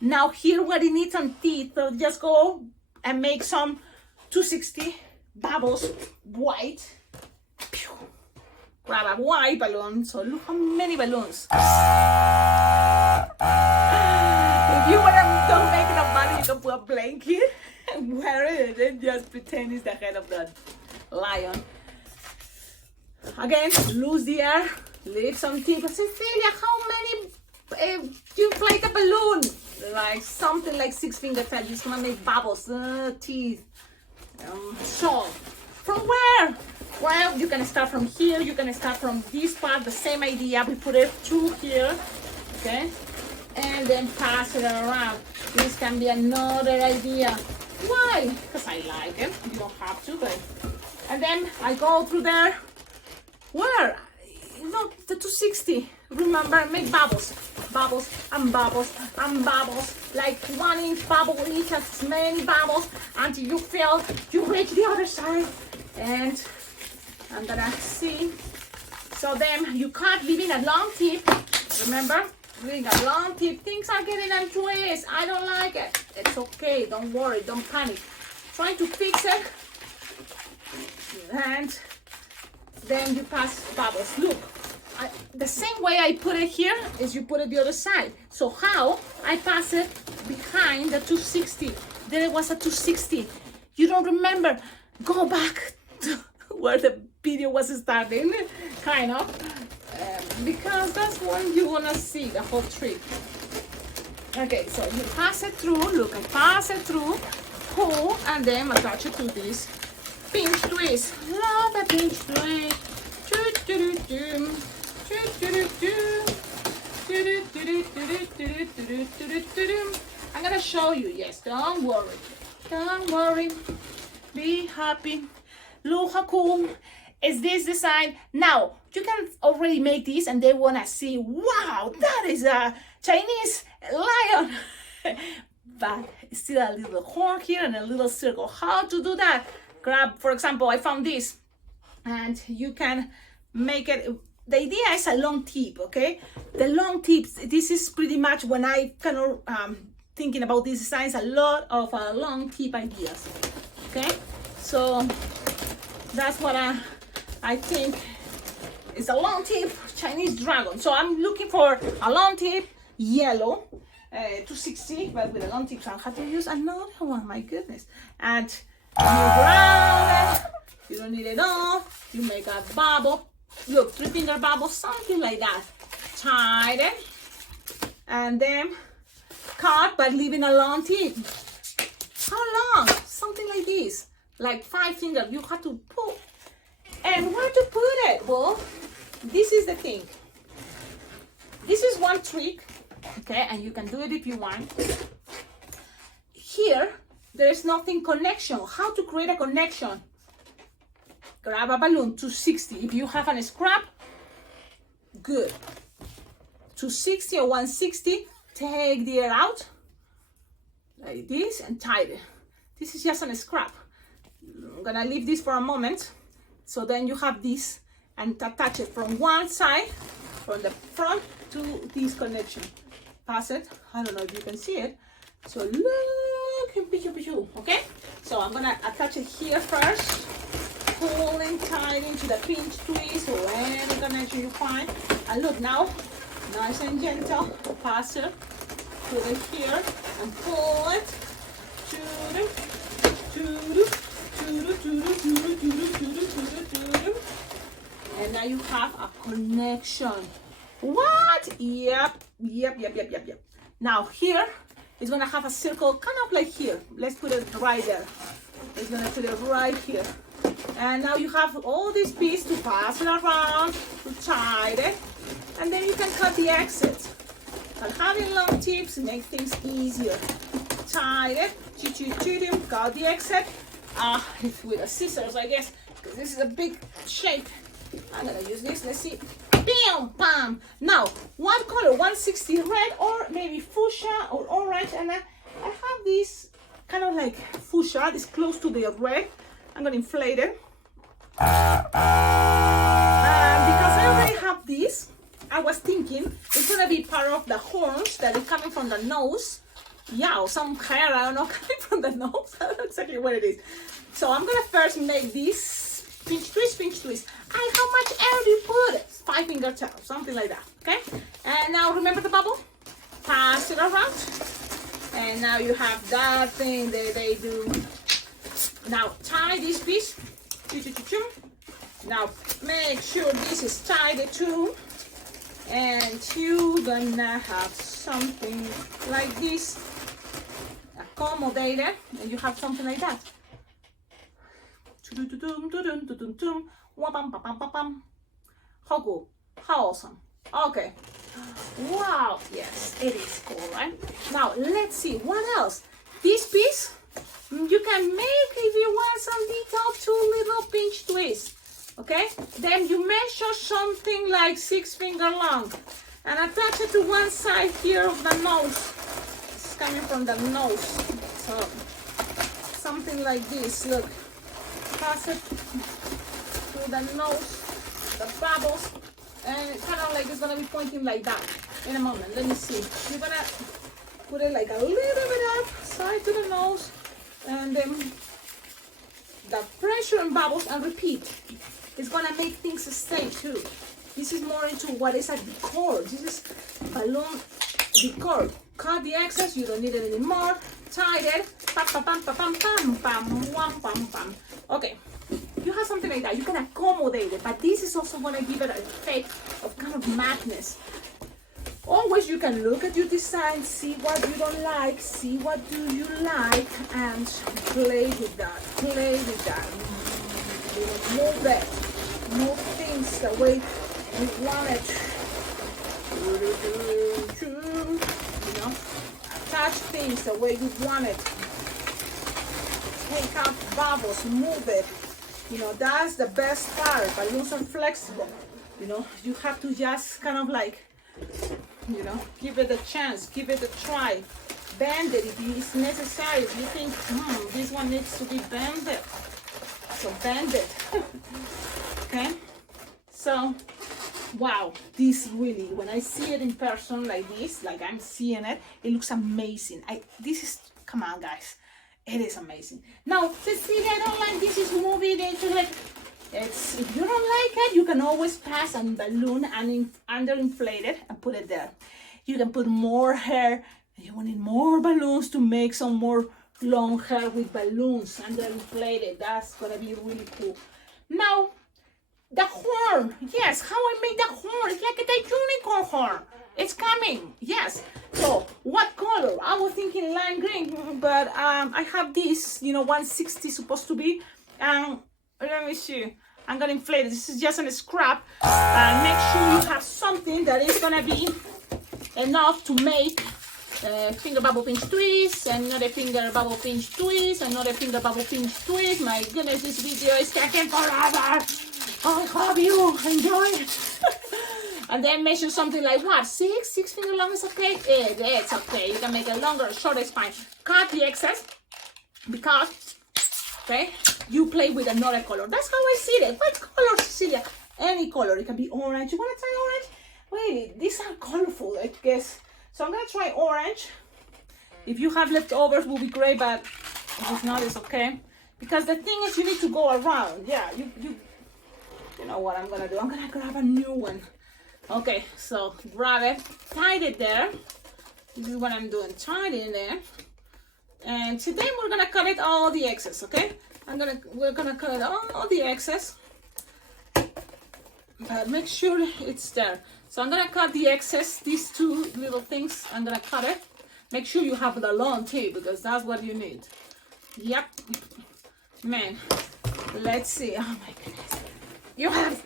Now here what it needs some teeth, so just go and make some 260 bubbles, white. Pew. Grab a white balloon. So look how many balloons. If you want to don't make enough money, you can put a blanket and wear it and then just pretend it's the head of the lion. Again, lose the air, leave some tip. Cecilia, how many you inflate a balloon? Like something like 6 fingers. You're just gonna make bubbles, teeth. So, from where? Well, you can start from here. You can start from this part. The same idea. We put it through here, okay, and then pass it around. This can be another idea. Why? Because I like it. You don't have to, but. And then I go through there. Where? No, the 260. Remember, make bubbles, bubbles, and bubbles, and bubbles. Like 1 inch bubble each, as many bubbles until you feel you reach the other side. And I'm gonna see. So then you cut, leaving a long tip. Remember, leaving a long tip. Things are getting on twists. I don't like it. It's okay. Don't worry. Don't panic. Trying to fix it. And then you pass bubbles. Look, the same way I put it here is you put it the other side. So how I pass it behind the 260. There was a 260. You don't remember? Go back to where the video was starting, kind of, because that's when you wanna see the whole trick. Okay, so you pass it through. Look, I pass it through, pull, and then attach it to this pinch twist. Love a pinch twist. I'm gonna show you. Yes, don't worry. Don't worry. Be happy. Look how cool is this design. Now, you can already make this and they wanna see, wow, that is a Chinese lion. But still a little horn here and a little circle. How to do that? Grab, for example, I found this, and you can make it. The idea is a long tip, okay? The long tips, this is pretty much when I kind of thinking about these designs, a lot of long tip ideas, okay? So that's what I think is a long tip Chinese dragon. So I'm looking for a long tip, yellow, 260, but with a long tip, so I have to use another one, my goodness. And you grab it, you don't need it all, you make a bubble. Look, 3-finger bubble, something like that. Tie it, and then cut, but leaving a long tip. How long? Something like this, like 5 fingers. You have to pull. And where to put it? Well, this is the thing. This is one trick, okay, and you can do it if you want. Here, there is nothing connection. How to create a connection? Grab a balloon, 260. If you have a scrap, good. 260 or 160, take the air out, like this, and tie it. This is just a scrap. I'm gonna leave this for a moment. So then you have this, and attach it from one side, from the front to this connection. Pass it, I don't know if you can see it. So look, okay? So I'm gonna attach it here first. Pulling tight into the pinch twist or any connection you find. And look now, nice and gentle, pass it, put it here and pull it. And now you have a connection. What? Yep. Now here, it's gonna have a circle kind of like here. Let's put it right there. It's gonna put it right here. And now you have all this piece to pass it around, to tie it, and then you can cut the exit. But having long tips makes things easier. Tie it, cut the exit. It's with the scissors, I guess, because this is a big shape. I'm gonna use this. Let's see. Bam, bam. Now, what color? 160 red or maybe fuchsia or orange. And I have this kind of like fuchsia. It's close to the red. I'm gonna inflate it. Because I already have this, I was thinking it's gonna be part of the horns that is coming from the nose. yeah, or some hair, I don't know, coming from the nose. I don't know exactly what it is. So I'm gonna first make this pinch twist. And how much air do you put? 5 finger tap, something like that, okay? And now remember the bubble? Pass it around. And now you have that thing that they do. Now tie this piece. Now make sure this is tied too. And you're gonna have something like this. Accommodated. And you have something like that. How cool. How awesome. Okay. Wow. Yes, it is cool, right? Now, let's see. What else? This piece, you can make, if you want some detail, 2 little pinch twists. Okay? Then you measure something like 6 finger long. And attach it to one side here of the nose. It's coming from the nose. So, something like this. Look. Pass it through the nose, the bubbles, and it's kind of like it's gonna be pointing like that. In a moment, let me see. You're gonna put it like a little bit up, side to the nose, and then the pressure and bubbles, and repeat. It's gonna make things stay too. This is more into what is a decor. This is balloon decor. Cut the excess, you don't need it anymore. Tie it. Pam, pam, pam, pam, pam, pam, pam, pam, pam. Okay, you have something like that. You can accommodate it, but this is also going to give it an effect of kind of madness. Always you can look at your design, see what you don't like, see what do you like, and play with that. Play with that. You know, move it. Move things the way you want it. You know, attach things the way you want it. Take out bubbles, move it. You know, that's the best part. Balloons are flexible. You know, you have to just kind of like, you know, give it a chance, give it a try. Bend it if it's necessary. If you think, this one needs to be bended, so bend it. Okay? So, wow, this really, when I see it in person like this, like I'm seeing it, it looks amazing. Come on guys. It is amazing. Now, Cecilia, I don't like this. Is moving into like, if you don't like it, you can always pass a balloon and underinflate it and put it there. You can put more hair. You want more balloons to make some more long hair with balloons underinflated. That's gonna be really cool. Now, the horn. Yes, how I made the horn. It's like a unicorn horn. It's coming. Yes. So, what color? I was thinking lime green, but I have this, 160 supposed to be. Let me see. I'm gonna inflate it. This is just a scrap. Make sure you have something that is gonna be enough to make finger bubble pinch twist, another finger bubble pinch twist, another finger bubble pinch twist. My goodness, this video is taking forever. I hope you enjoy it. And then measure something like what? 6 finger long is okay? It's okay. You can make it longer or shorter, it's fine. Cut the excess because, okay, you play with another color. That's how I see it. What color, Cecilia? Any color. It can be orange. You want to try orange? Wait, these are colorful, I guess. So I'm going to try orange. If you have leftovers, will be great, but if not, it's okay. Because the thing is, you need to go around. Yeah, you know what I'm going to do. I'm going to grab a new one. Okay, so grab it, tie it there. This is what I'm doing, tie it in there. And today we're gonna cut it all the excess, okay? We're gonna cut all the excess. But make sure it's there. So I'm gonna cut the excess, these 2 little things, I'm gonna cut it. Make sure you have the long too, because that's what you need. Yep. Man, let's see. Oh my goodness. You have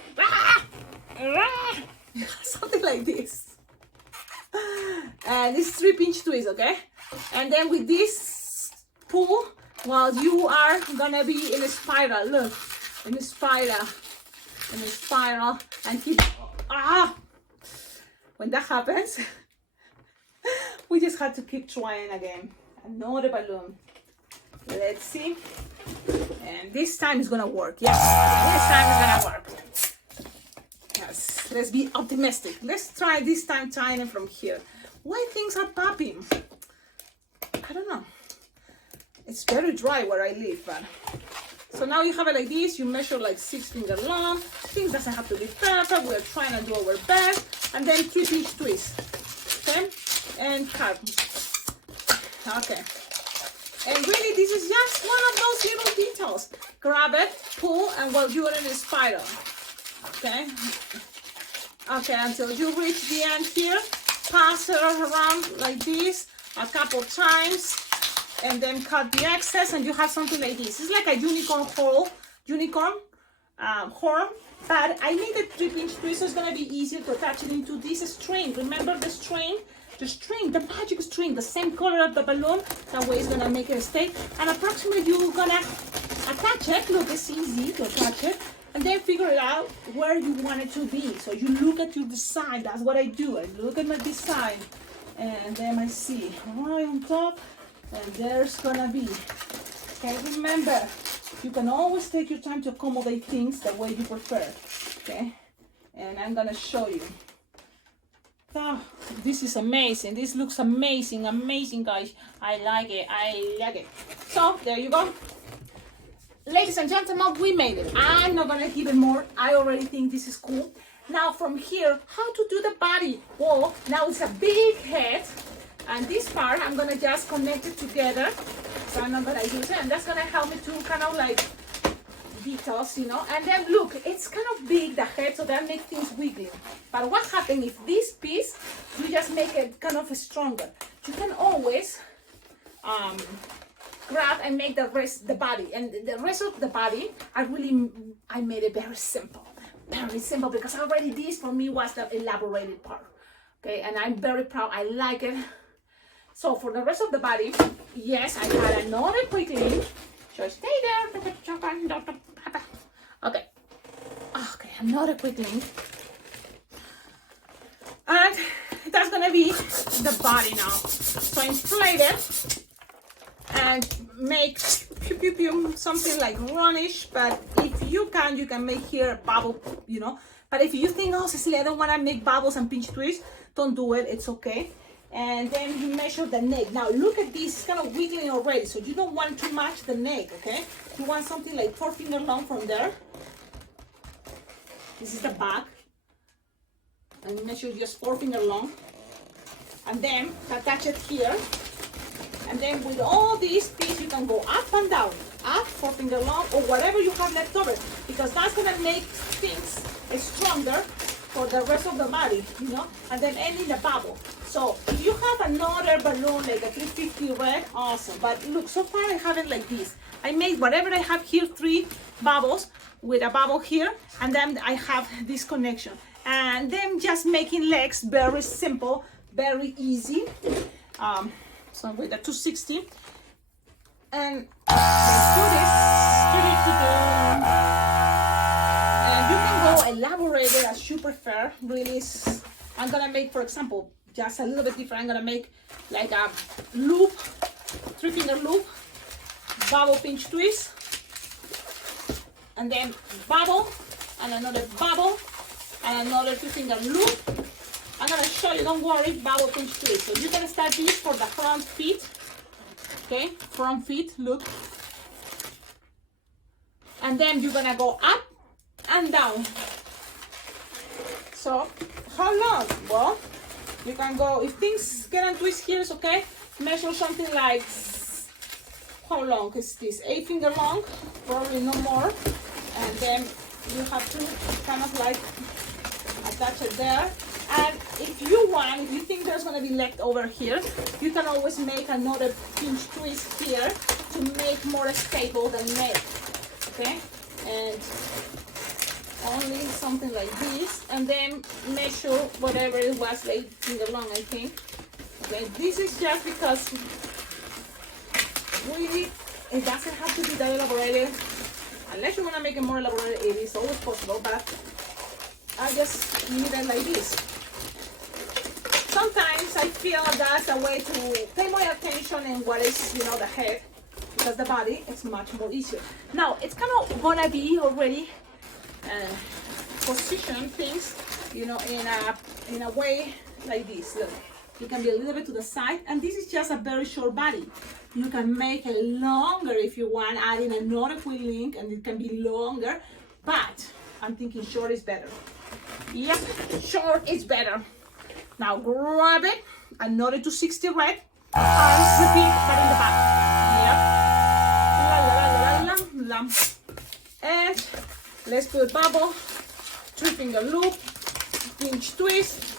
something like this. And it's 3 pinch twists, okay? And then with this pull, while you are gonna be in a spiral, look, in a spiral, and keep, when that happens, we just have to keep trying again. Another balloon. Let's see. And this time is gonna work. Yes, this time is gonna work. Yes, let's be optimistic. Let's try this time tying it from here. Why things are popping? don't know. It's very dry where I live, but. So now you have it like this, you measure like 6 finger long. Things doesn't have to be perfect, we're trying to do our best. And then 3-pinch twist, okay? And cut. Okay. And really, this is just one of those little details. Grab it, pull, and well, you are in a spiral, okay? Okay, until you reach the end here, pass it around like this a couple times, and then cut the excess, and you have something like this. It's like a unicorn horn, but I made a 3-pinch twist, so it's gonna be easier to attach it into this string. Remember the string? The magic string, the same color of the balloon. That way it's gonna make it stay. And approximately you're gonna attach it. Look, it's easy to attach it. And then figure it out where you want it to be. So you look at your design. That's what I do. I look at my design, and then I see right on top, and there's gonna be. Okay, remember, you can always take your time to accommodate things the way you prefer. Okay, and I'm gonna show you. Oh, this is amazing. This looks amazing, guys. I like it. So there you go. Ladies and gentlemen, we made it. I'm not gonna give it more. I already think this is cool. Now from here, how to do the body? Well, now it's a big head, and this part I'm gonna just connect it together. So I'm not gonna use it, and that's gonna help me to kind of like details, you know. And then look, it's kind of big, the head, so that makes things wiggly. But what happens if this piece, you just make it kind of stronger? You can always grab and make the rest, the body, and the rest of the body, I made it very simple, because already this for me was the elaborated part. Okay, and I'm very proud. I like it. So for the rest of the body, yes, I had another quick link. So stay there. Okay, another quick link. And that's gonna be the body now. So inflate it and make something like runnish. But if you can make here a bubble, you know. But if you think, oh, Cecilia, I don't want to make bubbles and pinch twists, don't do it. It's okay. And then you measure the neck. Now look at this, it's kind of wiggling already, so you don't want to match the neck, okay? You want something like 4 finger long from there. This is the back. And measure just 4 finger long. And then attach it here. And then with all these pieces, you can go up and down. Up, 4 finger long, or whatever you have left over. Because that's gonna make things stronger for the rest of the body, you know? And then end in a bubble. So if you have another balloon like a 350 red, awesome. But look, so far I have it like this. I made whatever I have here, 3 bubbles with a bubble here, and then I have this connection. And then just making legs, very simple, very easy. So with the 260. And let's do this. And you can go elaborate it as you prefer. Really, I'm gonna make, for example, just a little bit different. I'm gonna make like a loop, 3 finger loop, bubble pinch twist, and then bubble, and another bubble, and another 3 finger loop. I'm gonna show you, don't worry, bubble pinch twist. So you're gonna start this for the front feet, okay? Front feet, look. And then you're gonna go up and down. So, how long? Well, you can go, if things get on twist here, it's okay. Measure something like, how long is this? 8 finger long, probably no more. And then you have to kind of like attach it there. And if you want, if you think there's gonna be left over here, you can always make another pinch twist here to make more stable the neck, okay? And only something like this, and then measure whatever it was, 8 finger long, I think. Okay, this is just because really it doesn't have to be that elaborated. Unless you want to make it more elaborated, it is always possible, but I just leave it like this. Sometimes I feel that's a way to pay more attention in what is, you know, the head, because the body is much more easier. Now it's kind of gonna be already position things, you know, in a way like this. Look, It can be a little bit to the side, and this is just a very short body. You can make it longer if you want, adding another quick link, and it can be longer, but I'm thinking short is better. Yep, short is better. Now grab it, another 260 red, and repeat, but in the back. Yep. La, la, la, la, la, la. And let's put bubble, 3-finger loop, pinch twist.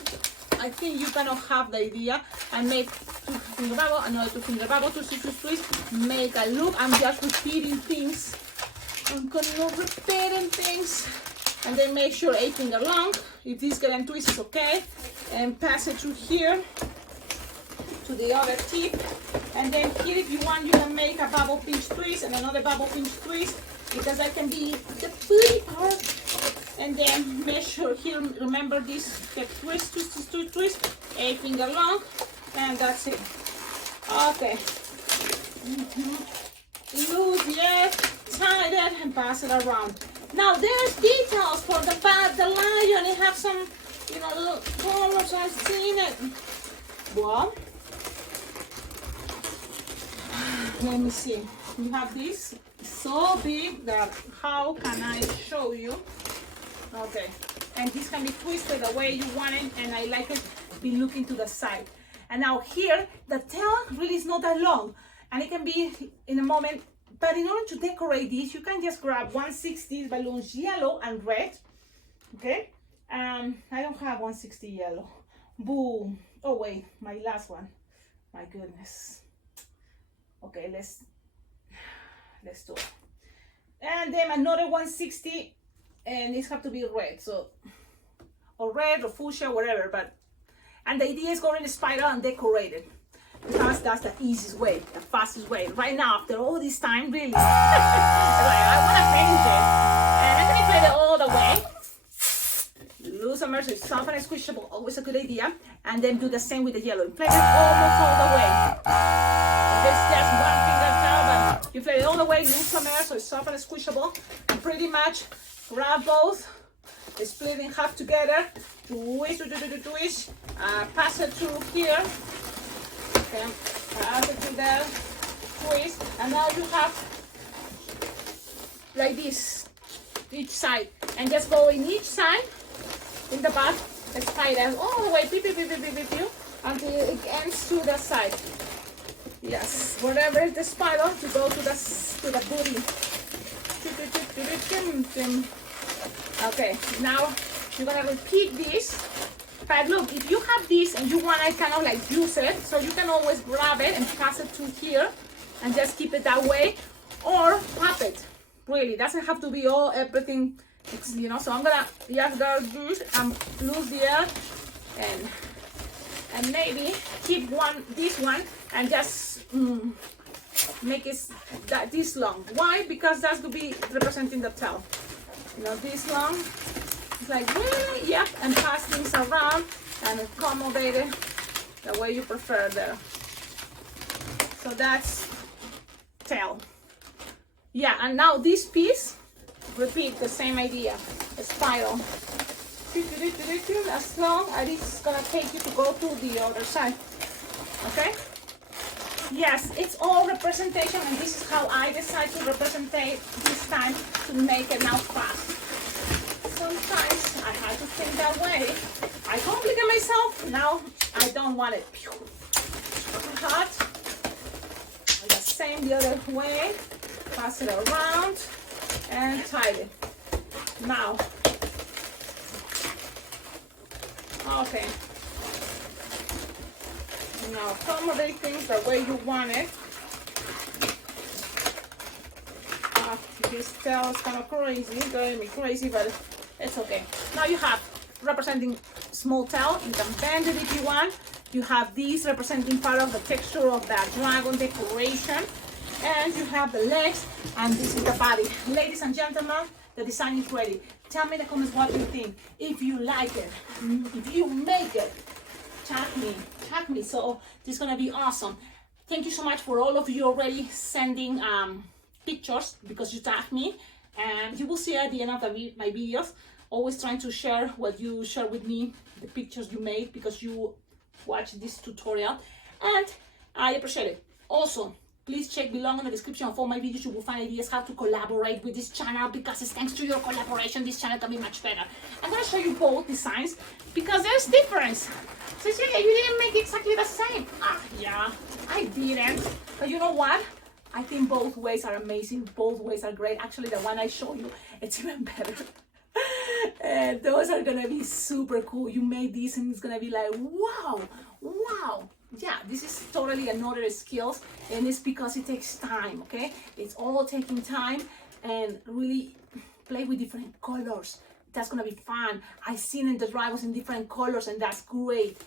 I think you kind of have the idea. And make 2-finger bubble, another 2-finger bubble, 2-6 twist, make a loop. I'm just repeating things. I'm kind of repeating things. And then make sure 8-finger long. If this getting twist is okay. And pass it through here to the other tip. And then here, if you want, you can make a bubble pinch twist and another bubble pinch twist, because that can be the pretty part. And then measure here, remember this, twist, 8-finger long, and that's it. Okay. Loose, yes, tie that and pass it around. Now there's details for the bat, the lion. It have some, you know, little colors. I've seen it. Well, let me see. You have this so big that how can I show you? Okay, and this can be twisted the way you want it, and I like it be looking to the side. And now here, the tail really is not that long, and it can be in a moment, but in order to decorate this, you can just grab 160 balloons, yellow and red, okay? I don't have 160 yellow. Boom. Oh wait, my last one. My goodness. Okay, let's do it. And then another 160, and it have to be red, so, or red or fuchsia, whatever, but, and the idea is going to spiral and decorate it, because that's the easiest way, the fastest way. Right now, after all this time, really, like, I want to paint it, and I'm going to play it all the way. Loose and mercy, soft and squishable, always a good idea, and then do the same with the yellow. Play it almost all the way. It's just 1-finger tail, but you play it all the way, loose and mercy, so it's soft and squishable, and pretty much grab both, split in half together, twist, pass it through here, okay, pass it through there, twist, and now you have like this, each side, and just go in each side, in the back, spiral all the way, until it ends to the side. Yes, whatever is the spiral, to go to the booty. Okay, now you're gonna repeat this, but look, if you have this and you want to kind of like use it, so you can always grab it and pass it through here and just keep it that way, or pop it. Really, it doesn't have to be all everything, you know. So I'm gonna just go this and lose the air, and maybe keep this one and just make it this long. Why? Because that's going to be representing the tail. You know, this long. It's like, really? Yeah, and pass things around and accommodate it the way you prefer there. So that's tail. Yeah, and now this piece, repeat the same idea, a spiral. As long as it's gonna take you to go to the other side. Okay? Yes, it's all representation, and this is how I decide to represent this time to make it now fast. Sometimes I have to think that way. I complicate myself. Now I don't want it hot. The same the other way. Pass it around and tie it. Now. Okay. Now accommodate things the way you want it. This tail is kind of crazy, driving me crazy, but it's okay. Now you have representing small tail. You can bend it if you want. You have these representing part of the texture of that dragon decoration. And you have the legs, and this is the body. Ladies and gentlemen, the design is ready. Tell me in the comments what you think. If you like it, if you make it, tag me. So this is gonna be awesome. Thank you so much for all of you already sending pictures, because you tagged me, and you will see at the end of my videos, always trying to share what you share with me, the pictures you made, because you watch this tutorial, and I appreciate it. Also, please check below in the description of all my videos. You will find ideas how to collaborate with this channel, because it's thanks to your collaboration this channel can be much better. I'm going to show you both designs because there's difference. Cecilia, you didn't make exactly the same. Yeah, I didn't. But you know what? I think both ways are amazing. Both ways are great. Actually, the one I show you, it's even better. And those are gonna be super cool. You made this and it's gonna be like, wow, wow. Yeah, this is totally another skills, and it's because it takes time, okay? It's all taking time, and really play with different colors. That's gonna be fun. I seen in the drivers in different colors, and that's great.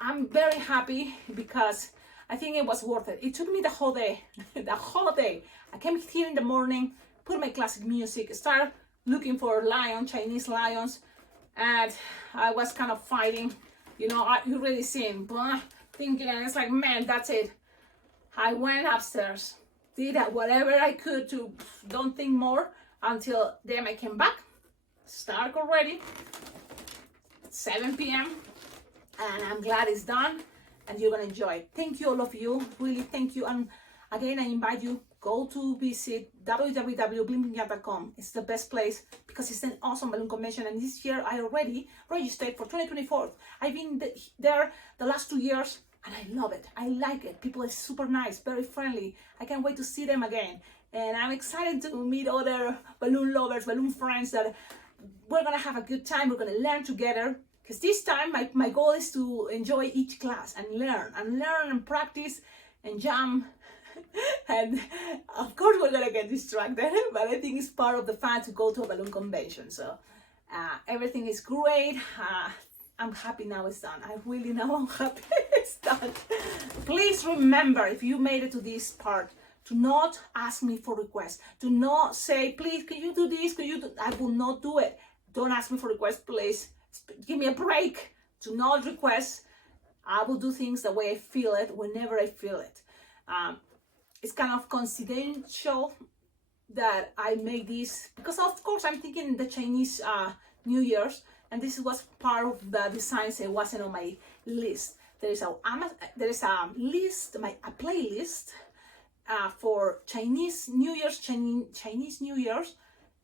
I'm very happy because I think it was worth it. It took me the whole day, the whole day. I came here in the morning, put my classic music, start looking for lions, Chinese lions, and I was kind of fighting, you know, you really seen, thinking, and it's like, man, that's it. I went upstairs, did whatever I could to don't think more until then I came back. It's dark already, it's 7 p.m. and I'm glad it's done and you're gonna enjoy it. Thank you, all of you, really thank you. And again, I invite you, go to visit www.blingblingyard.com. It's the best place because it's an awesome balloon convention, and this year I already registered for 2024. I've been there the last 2 years and I love it. I like it. People are super nice, very friendly. I can't wait to see them again. And I'm excited to meet other balloon lovers, balloon friends, that we're gonna have a good time. We're gonna learn together. Because this time my goal is to enjoy each class and learn and practice and jump. And of course we're gonna get distracted, but I think it's part of the fun to go to a balloon convention. So everything is great. I'm happy now it's done. I really know I'm happy it's done. Please remember, if you made it to this part, to not ask me for requests. Do not say, please, can you do this? Can you do? I will not do it. Don't ask me for requests, please. Give me a break. Do not request. I will do things the way I feel it, whenever I feel it. It's kind of confidential that I make this because, of course, I'm thinking the Chinese New Year's, and this was part of the designs that wasn't on my list. There is a list, a playlist for Chinese New Year's, Chinese New Year's,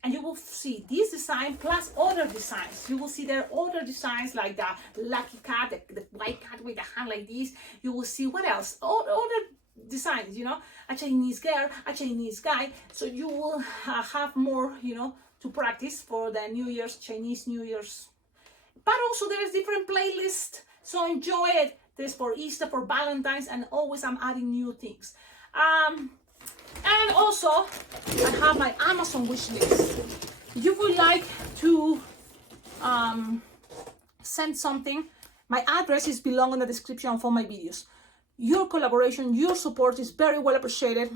and you will see this design plus other designs. You will see there are other designs like the lucky cat, the white cat with the hand like this. You will see what else, other designs, you know, a Chinese girl, a Chinese guy. So you will have more, you know, to practice for the New Year's, Chinese New Year's. But also there is different playlists, so enjoy it. There's for Easter, for Valentine's, and always I'm adding new things. And also I have my Amazon wish list. If you would like to send something, my address is below in the description of all my videos. Your collaboration, your support is very well appreciated.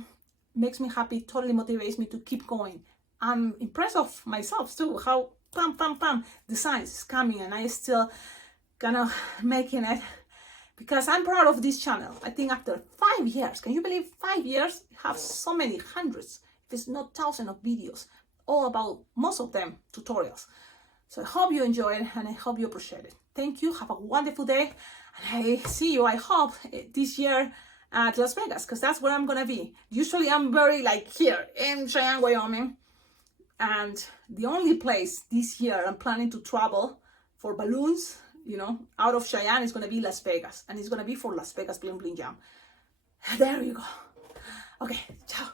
Makes me happy, totally motivates me to keep going. I'm impressed of myself too, how designs is coming, and I still kind of making it because I'm proud of this channel. I think after 5 years, can you believe 5 years, have so many hundreds, if it's not thousands of videos, all about, most of them, tutorials. So I hope you enjoy it and I hope you appreciate it. Thank you, have a wonderful day, and I see you, I hope, this year at Las Vegas, because that's where I'm gonna be. Usually I'm very like here in Cheyenne, Wyoming, and the only place this year I'm planning to travel for balloons, you know, out of Cheyenne is gonna be Las Vegas, and it's gonna be for Las Vegas Bling Bling Jam. There you go. Okay, ciao.